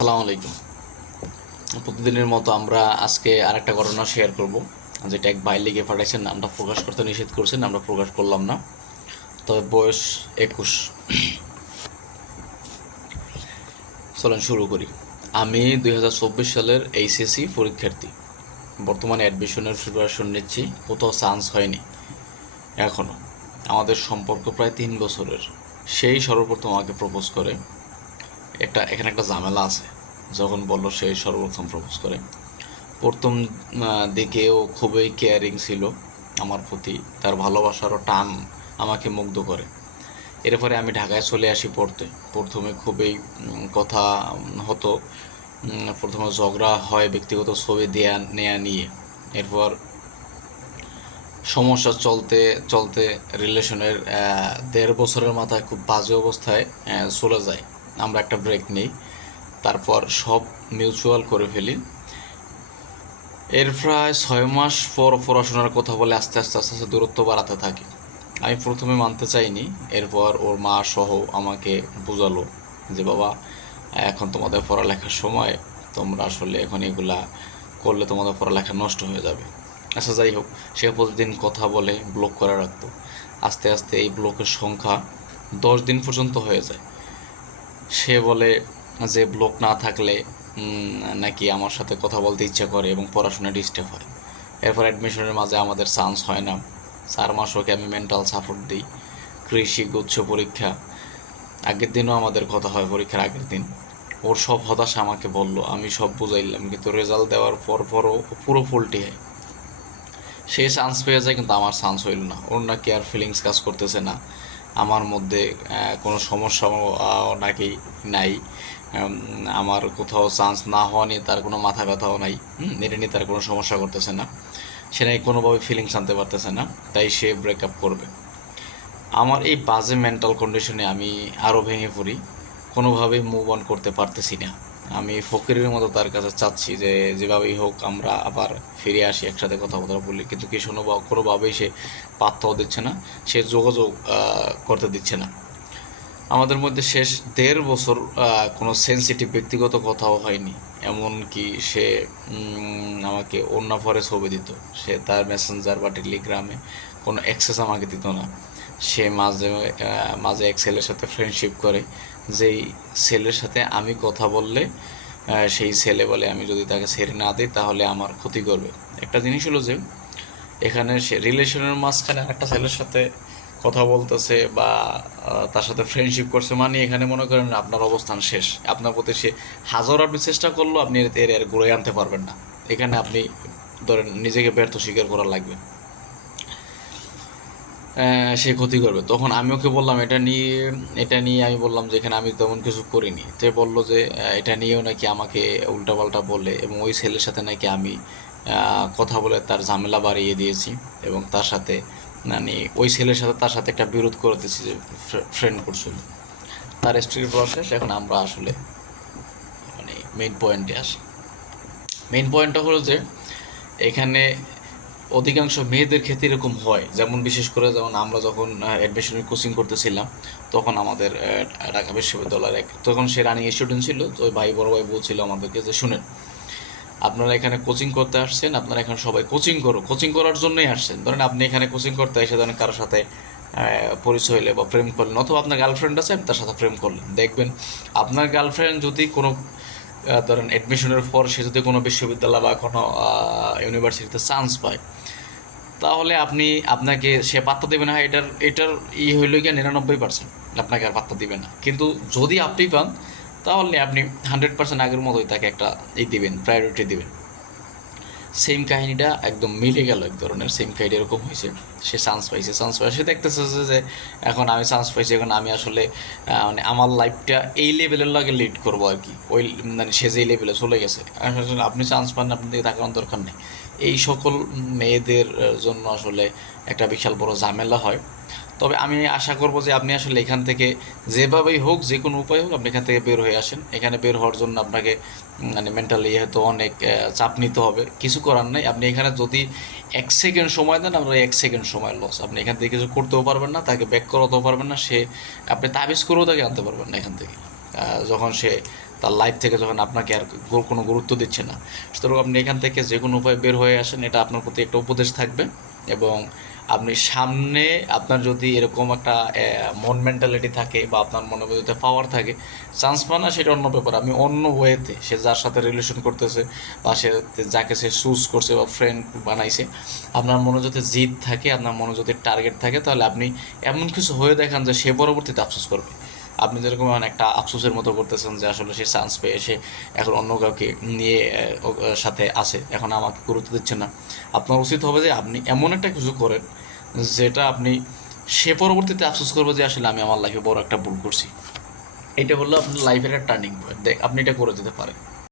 আসসালামু আলাইকুম। প্রতিদিনের মতো আমরা আজকে আরেকটা ঘটনা শেয়ার করব। যেটা এক ভাই লিগে পাঠাইছেন নামটা প্রকাশ করতে নিষেধ করছেন, আমরা প্রকাশ করলাম না। তবে বয়স একুশ। চলেন শুরু করি। আমি দু হাজার চব্বিশ সালের এইচএসসি পরীক্ষার্থী। বর্তমানে অ্যাডমিশনের প্রিপারেশন নিচ্ছি, কোথাও চান্স হয়নি এখনও আমাদের সম্পর্ক প্রায় তিন বছরের। সেই সর্বপ্রথম আমাকে প্রপোজ করে একটা, এখানে একটা ঝামেলা আছে। যখন বলল সে সর্বপ্রথম প্রপোজ করে। প্রথম দিকেও খুবই কেয়ারিং ছিল আমার প্রতি। তার ভালোবাসারও টান আমাকে মুগ্ধ করে। এরপরে আমি ঢাকায় চলে আসি পড়তে। প্রথমে খুবই কথা হতো প্রথমে ঝগড়া হয় ব্যক্তিগত ছবি দেয়া, নেয়া নিয়ে। এরপর সমস্যা চলতে চলতে রিলেশনের দেড় বছরের মাথায় খুব বাজে অবস্থায় চলে যায়। আমরা একটা ব্রেক নিই। তারপর সব মিউচুয়াল করে ফেলি। এর প্রায় ছয় মাস পর পড়াশোনার কথা বলে আস্তে আস্তে আস্তে আস্তে দূরত্ব বাড়াতে থাকি। আমি প্রথমে মানতে চাইনি, এরপর ওর মা সহ আমাকে বোঝালো যে, বাবা, এখন তোমাদের পড়ালেখার সময়, তোমরা আসলে এখন এগুলা করলে তোমাদের পড়ালেখা নষ্ট হয়ে যাবে। আচ্ছা যাই হোক, সে প্রতিদিন কথা বলে ব্লক করে রাখতো। আস্তে আস্তে এই ব্লকের সংখ্যা দশ দিন পর্যন্ত হয়ে যায়। সে বলে যে, ব্লক না থাকলে নাকি আমার সাথে কথা বলতে ইচ্ছা করে এবং পড়াশোনা ডিস্টার্ব হয়। এরপর অ্যাডমিশনের মাঝে আমাদের চান্স হয় না। চার মাস ওকে আমি মেন্টাল সাপোর্ট দিই। কৃষি গুচ্ছ পরীক্ষা। আগের দিনও আমাদের কথা হয় পরীক্ষার আগের দিন। ওর সব হতাশা আমাকে বলল। আমি সব বুঝাইলাম। কিন্তু রেজাল্ট দেওয়ার পর পরও পুরো ফুলটি হয়। সে চান্স পেয়ে যায়, কিন্তু আমার চান্স হইল না। ওর নাকি আর ফিলিংস কাজ করতেছে না। আমার মধ্যে কোনো সমস্যা নাকি নাই। আমার কোথাও চান্স না হওয়া নিয়ে তার কোনো মাথা ব্যথাও নাই। এটা নিয়ে তার কোনো সমস্যা করতেছে না। সে নাকি কোনোভাবে ফিলিংস আনতে পারতেছে না, তাই সে ব্রেকআপ করবে। আমার এই বাজে মেন্টাল কন্ডিশনে আমি আরও ভেঙে পড়ি। কোনোভাবেই মুভ অন করতে পারতেছি না। আমি ফকিরের মতো তার কাছে চাচ্ছি যে যেভাবেই হোক আমরা আবার ফিরে আসি, একসাথে কথাবার্তা বলি কিন্তু কি শোনো বা কোনোভাবেই সে পাত্তাও দিচ্ছে না, সে যোগাযোগ করতে দিচ্ছে না। আমাদের মধ্যে শেষ দেড় বছর কোনো সেন্সিটিভ ব্যক্তিগত কথাও হয়নি। এমনকি সে আমাকে অন্য পরে ছবি দিত। সে তার মেসেঞ্জার বা টেলিগ্রামে কোনো অ্যাক্সেস আমাকে দিত না। সে মাঝে মাঝে এক ছেলের সাথে ফ্রেন্ডশিপ করে। যেই ছেলের সাথে আমি কথা বললে সেই ছেলে বলে আমি যদি তাকে ছেড়ে না দিই তাহলে আমার ক্ষতি করবে একটা জিনিস হলো যে এখানে সে রিলেশনের মাঝখানে একটা ছেলের সাথে কথা বলতেছে বা তার সাথে ফ্রেন্ডশিপ করছে মানে এখানে মনে করেন আপনার অবস্থান শেষ আপনার প্রতি সে হাজার আপনি চেষ্টা করলেও আপনি এর এর- ঘুরে আনতে পারবেন না এখানে আপনি ধরেন নিজেকে ব্যর্থ স্বীকার করা লাগবে সে ক্ষতি করবে। তখন আমি ওকে বললাম, এটা নিয়ে এটা নিয়ে আমি বললাম যে, এখানে আমি তেমন কিছু করিনি। সে বলল যে এটা নিয়েও নাকি আমাকে উল্টাপাল্টা বলে এবং ওই ছেলের সাথে নাকি আমি কথা বলে তার ঝামেলা বাড়িয়ে দিয়েছি এবং তার সাথে মানে ওই ছেলের সাথে তার সাথে একটা বিরোধ করে যে ফ্রেন্ড করছিল। তার স্ত্রীর প্রসেস এখন আমরা আসলে মানে মেইন পয়েন্টে আসি। মেইন পয়েন্টটা হলো যে, এখানে অধিকাংশ মেয়েদের ক্ষেত্রে এরকম হয়। যেমন বিশেষ করে যেমন আমরা যখন অ্যাডমিশনের কোচিং করতেছিলাম, তখন আমাদের ঢাকা বিশ্ববিদ্যালয়ের এক, তখন সে রানিং স্টুডেন্ট ছিল, তো ওই ভাই, বড় ভাই বলছিল আমাদেরকে যে, শুনেন, আপনারা এখানে কোচিং করতে আসছেন, আপনারা এখানে সবাই কোচিং করো। কোচিং করার জন্যই আসছেন। ধরেন আপনি এখানে কোচিং করতে এসে ধরেন কারোর সাথে পরিচয় হলে বা প্রেম করলেন অথবা আপনার গার্লফ্রেন্ড আছে তার সাথে প্রেম করলেন। দেখবেন আপনার গার্লফ্রেন্ড যদি কোনো ধরেন অ্যাডমিশনের পর সে যদি কোনো বিশ্ববিদ্যালয় বা কোনো ইউনিভার্সিটিতে চান্স পায় তাহলে আপনি আপনাকে সে পাত্তা দেবে না, এটার এটার ই হইল গিয়ে নিরানব্বই পার্সেন্ট আপনাকে আর পাত্তা দিবে না। কিন্তু যদি আপনি পান, তাহলে আপনি হান্ড্রেড পার্সেন্ট আগের মতোই তাকে একটা ই দিবেন প্রায়োরিটি দিবেন। সেম কাহিনীটা একদম মিলে গেল এক ধরনের, সেম কাহিনী এরকম হয়েছে। সে চান্স পাইছে চান্স পাইছে সে দেখতেছে যে- যে এখন আমি চান্স পাইছি, এখন আমি আসলে মানে আমার লাইফটা এই লেভেলের লাগে লিড করব আর কি। ওই মানে সে যেই লেভেলে চলে গেছে। আসলে আপনি চান্স পান আপনি দিকে তাকানোর দরকার নেই। এই সকল মেয়েদের জন্য আসলে একটা বিশাল বড় ঝামেলা হয়। তবে আমি আশা করব যে আপনি আসলে এখান থেকে যেভাবেই হোক, যে কোনো উপায় হোক, আপনি এখান থেকে বের হয়ে আসেন। এখানে বের হওয়ার জন্য আপনাকে মানে মেন্টালি হয়তো অনেক চাপ নিতে হবে। কিছু করার নাই। আপনি এখানে যদি এক সেকেন্ড সময় দেন আপনার এক সেকেন্ড সময় লস আপনি এখান থেকে কিছু করতেও পারবেন না, তাকে ব্যাক করাতেও পারবেন না। সে, আপনি তাবিজ করেও তাকে আনতে পারবেন না এখান থেকে। যখন সে তার লাইফ থেকে যখন আপনাকে আর কোনো গুরুত্ব দিচ্ছে না। সুতরাং আপনি এখান থেকে যে কোনো উপায় বের হয়ে আসেন, এটা আপনার প্রতি একটা উপদেশ থাকবে। এবং আপনি সামনে আপনার যদি এরকম একটা মন মেন্টালিটি থাকে বা আপনার মনের মধ্যে পাওয়ার থাকে চান্স পান না সেটা অন্য ব্যাপার। আমি অন্য ওয়েতে সে যার সাথে রিলেশন করতেছে বা সে যাকে সে চুজ করছে বা ফ্রেন্ড বানাইছে, আপনার মনে যদি জিদ থাকে, আপনার মনে যদি টার্গেট থাকে, তাহলে আপনি এমন কিছু হয়ে দেখান যে সে পরবর্তীতে আফসোস করবে। আপনি যেরকম এখন একটা আফসোসের মতো করতেছেন যে আসলে সে চান্স পেয়ে সে এখন অন্য কাউকে নিয়ে সাথে আছে, এখন আমাকে গুরুত্ব দিচ্ছে না। আপনার উচিত হবে যে আপনি এমন একটা কিছু করেন যেটা আপনি সে পরবর্তীতে আফসোস করবে যে আসলে আমি আমার লাইফে বড় একটা ভুল করছি। এটা হলো আপনার লাইফের একটা টার্নিং পয়েন্ট দেখ, আপনি এটা করে যেতে পারেন।